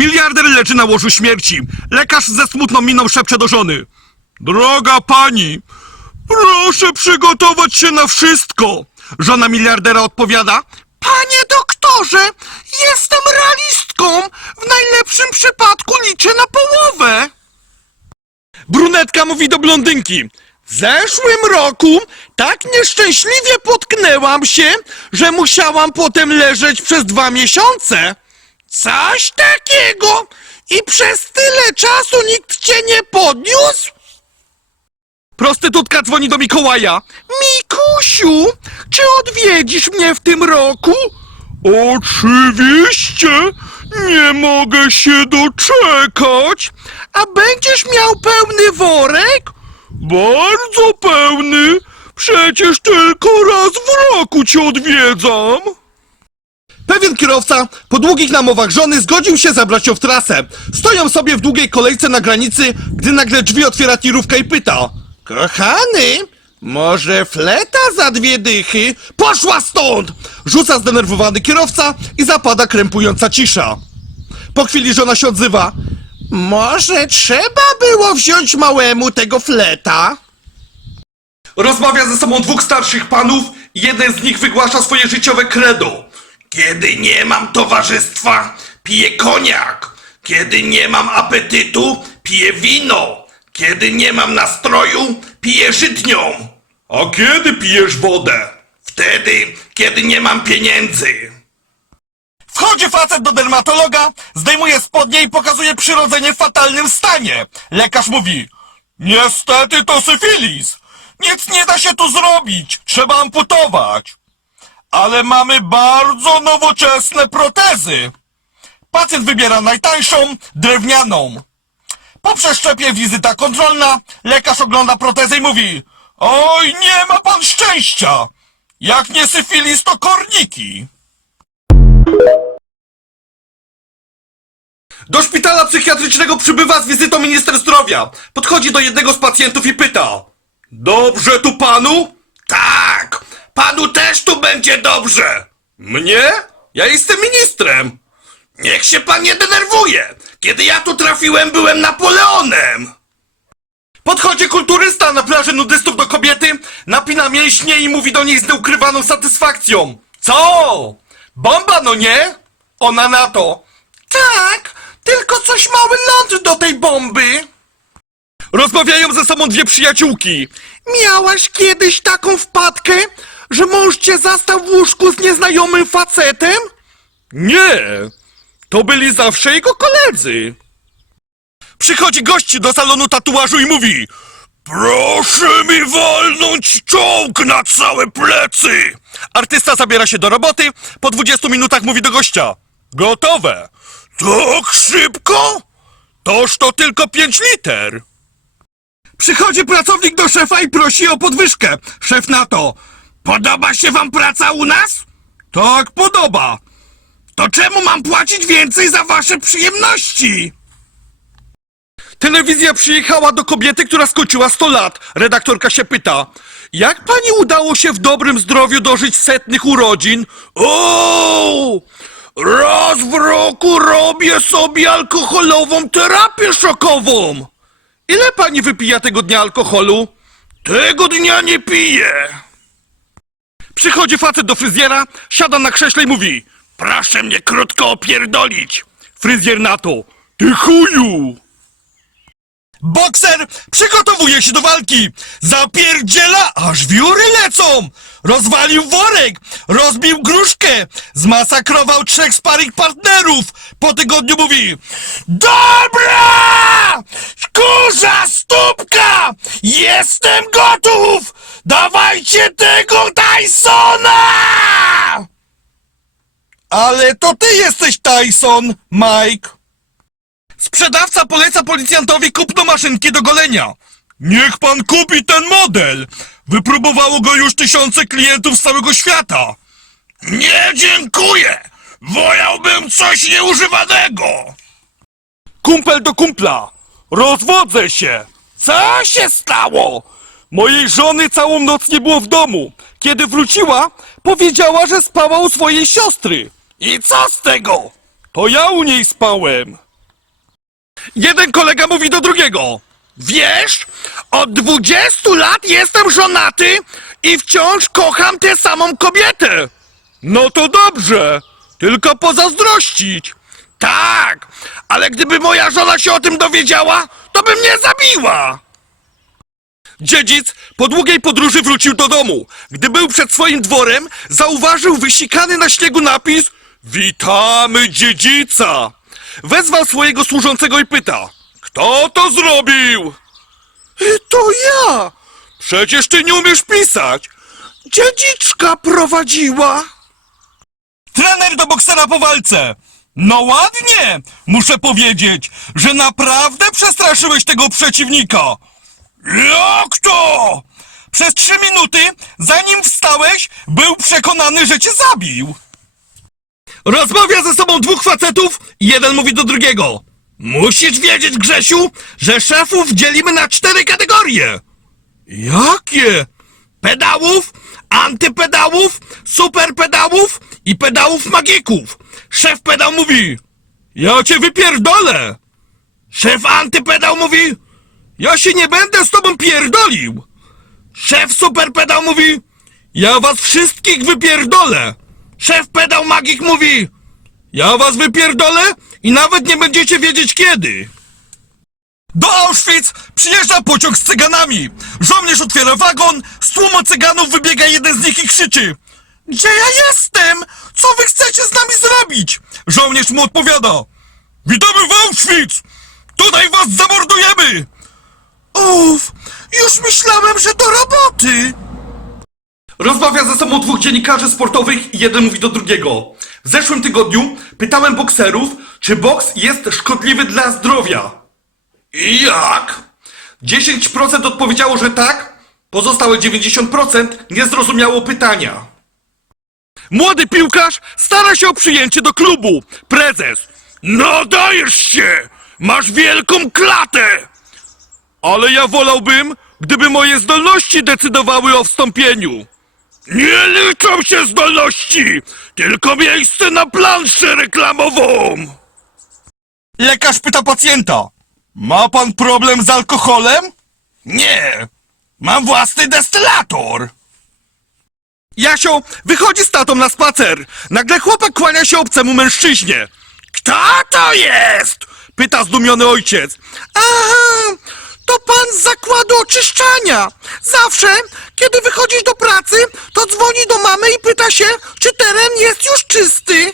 Miliarder leży na łożu śmierci. Lekarz ze smutną miną szepcze do żony. Droga pani, proszę przygotować się na wszystko. Żona miliardera odpowiada. Panie doktorze, jestem realistką. W najlepszym przypadku liczę na połowę. Brunetka mówi do blondynki. W zeszłym roku tak nieszczęśliwie potknęłam się, że musiałam potem leżeć przez dwa miesiące. Coś takiego! I przez tyle czasu nikt cię nie podniósł? Prostytutka dzwoni do Mikołaja. Mikusiu, czy odwiedzisz mnie w tym roku? Oczywiście! Nie mogę się doczekać! A będziesz miał pełny worek? Bardzo pełny! Przecież tylko raz w roku cię odwiedzam! Pewien kierowca po długich namowach żony zgodził się zabrać ją w trasę. Stoją sobie w długiej kolejce na granicy, gdy nagle drzwi otwiera tirówka i pyta Kochany, może fleta za dwie dychy? Poszła stąd! Rzuca zdenerwowany kierowca i zapada krępująca cisza. Po chwili żona się odzywa Może trzeba było wziąć małemu tego fleta? Rozmawia ze sobą dwóch starszych panów i jeden z nich wygłasza swoje życiowe credo. Kiedy nie mam towarzystwa, piję koniak. Kiedy nie mam apetytu, piję wino. Kiedy nie mam nastroju, piję żytnią. A kiedy pijesz wodę? Wtedy, kiedy nie mam pieniędzy. Wchodzi facet do dermatologa, zdejmuje spodnie i pokazuje przyrodzenie w fatalnym stanie. Lekarz mówi, niestety to syfilis. Nic nie da się tu zrobić, trzeba amputować. Ale mamy bardzo nowoczesne protezy. Pacjent wybiera najtańszą, drewnianą. Po przeszczepie wizyta kontrolna, lekarz ogląda protezę i mówi Oj, nie ma pan szczęścia! Jak nie syfilis, to korniki. Do szpitala psychiatrycznego przybywa z wizytą minister zdrowia. Podchodzi do jednego z pacjentów i pyta Dobrze tu panu? Tak! Panu też tu będzie dobrze! Mnie? Ja jestem ministrem! Niech się pan nie denerwuje! Kiedy ja tu trafiłem, byłem Napoleonem! Podchodzi kulturysta na plaży nudystów do kobiety, napina mięśnie i mówi do niej z nieukrywaną satysfakcją. Co? Bomba, no nie? Ona na to. Tak, tylko coś mały ląd do tej bomby. Rozmawiają ze sobą dwie przyjaciółki. Miałaś kiedyś taką wpadkę, że mąż cię zastał w łóżku z nieznajomym facetem? Nie, to byli zawsze jego koledzy. Przychodzi gość do salonu tatuażu i mówi Proszę mi walnąć czołg na całe plecy! Artysta zabiera się do roboty, po 20 minutach mówi do gościa Gotowe! Tak szybko? Toż to tylko 5 liter! Przychodzi pracownik do szefa i prosi o podwyżkę. Szef na to. Podoba się wam praca u nas? Tak, podoba. To czemu mam płacić więcej za wasze przyjemności? Telewizja przyjechała do kobiety, która skończyła 100 lat. Redaktorka się pyta, jak pani udało się w dobrym zdrowiu dożyć setnych urodzin? O! Raz w roku robię sobie alkoholową terapię szokową. Ile pani wypija tego dnia alkoholu? Tego dnia nie piję. Przychodzi facet do fryzjera, siada na krześle i mówi Proszę mnie krótko opierdolić. Fryzjer na to Ty chuju! Bokser przygotowuje się do walki. Zapierdziela, aż wióry lecą. Rozwalił worek, rozbił gruszkę, zmasakrował trzech sparych partnerów. Po tygodniu mówi Dobra! Kurza stópka! Jestem gotów! Dawajcie tego Tysona! Ale to ty jesteś Tyson, Mike. Sprzedawca poleca policjantowi kupno maszynki do golenia. Niech pan kupi ten model. Wypróbowało go już tysiące klientów z całego świata. Nie dziękuję. Wolałbym coś nieużywanego. Kumpel do kumpla. Rozwodzę się. Co się stało? Mojej żony całą noc nie było w domu. Kiedy wróciła, powiedziała, że spała u swojej siostry. I co z tego? To ja u niej spałem. Jeden kolega mówi do drugiego. Wiesz, od 20 lat jestem żonaty i wciąż kocham tę samą kobietę. No to dobrze, tylko pozazdrościć. Tak, ale gdyby moja żona się o tym dowiedziała, to by mnie zabiła. Dziedzic po długiej podróży wrócił do domu. Gdy był przed swoim dworem, zauważył wysikany na śniegu napis Witamy dziedzica! Wezwał swojego służącego i pyta Kto to zrobił? To ja! Przecież ty nie umiesz pisać! Dziedziczka prowadziła! Trener do boksera po walce! No ładnie! Muszę powiedzieć, że naprawdę przestraszyłeś tego przeciwnika! Jak to? Przez trzy minuty, zanim wstałeś, był przekonany, że cię zabił. Rozmawia ze sobą dwóch facetów i jeden mówi do drugiego. Musisz wiedzieć, Grzesiu, że szefów dzielimy na cztery kategorie. Jakie? Pedałów, antypedałów, superpedałów i pedałów magików. Szef pedał mówi, ja cię wypierdolę. Szef antypedał mówi, ja się nie będę z tobą pierdolił! Szef super pedał mówi, ja was wszystkich wypierdolę! Szef pedał magik mówi, ja was wypierdolę i nawet nie będziecie wiedzieć kiedy! Do Auschwitz przyjeżdża pociąg z cyganami! Żołnierz otwiera wagon, z tłumu cyganów wybiega jeden z nich i krzyczy Gdzie ja jestem? Co wy chcecie z nami zrobić? Żołnierz mu odpowiada Witamy w Auschwitz! Tutaj was zamordujemy! Uff, już myślałem, że do roboty! Rozmawia ze sobą dwóch dziennikarzy sportowych i jeden mówi do drugiego. W zeszłym tygodniu pytałem bokserów, czy boks jest szkodliwy dla zdrowia. I jak? 10% odpowiedziało, że tak, pozostałe 90% nie zrozumiało pytania. Młody piłkarz stara się o przyjęcie do klubu. Prezes. No dajesz się! Masz wielką klatę! Ale ja wolałbym, gdyby moje zdolności decydowały o wstąpieniu. Nie liczą się zdolności, tylko miejsce na planszę reklamową. Lekarz pyta pacjenta. Ma pan problem z alkoholem? Nie. Mam własny destylator. Jasio wychodzi z tatą na spacer. Nagle chłopak kłania się obcemu mężczyźnie. Kto to jest? Pyta zdumiony ojciec. Aha, to pan z zakładu oczyszczania. Zawsze, kiedy wychodzisz do pracy, to dzwoni do mamy i pyta się, czy teren jest już czysty.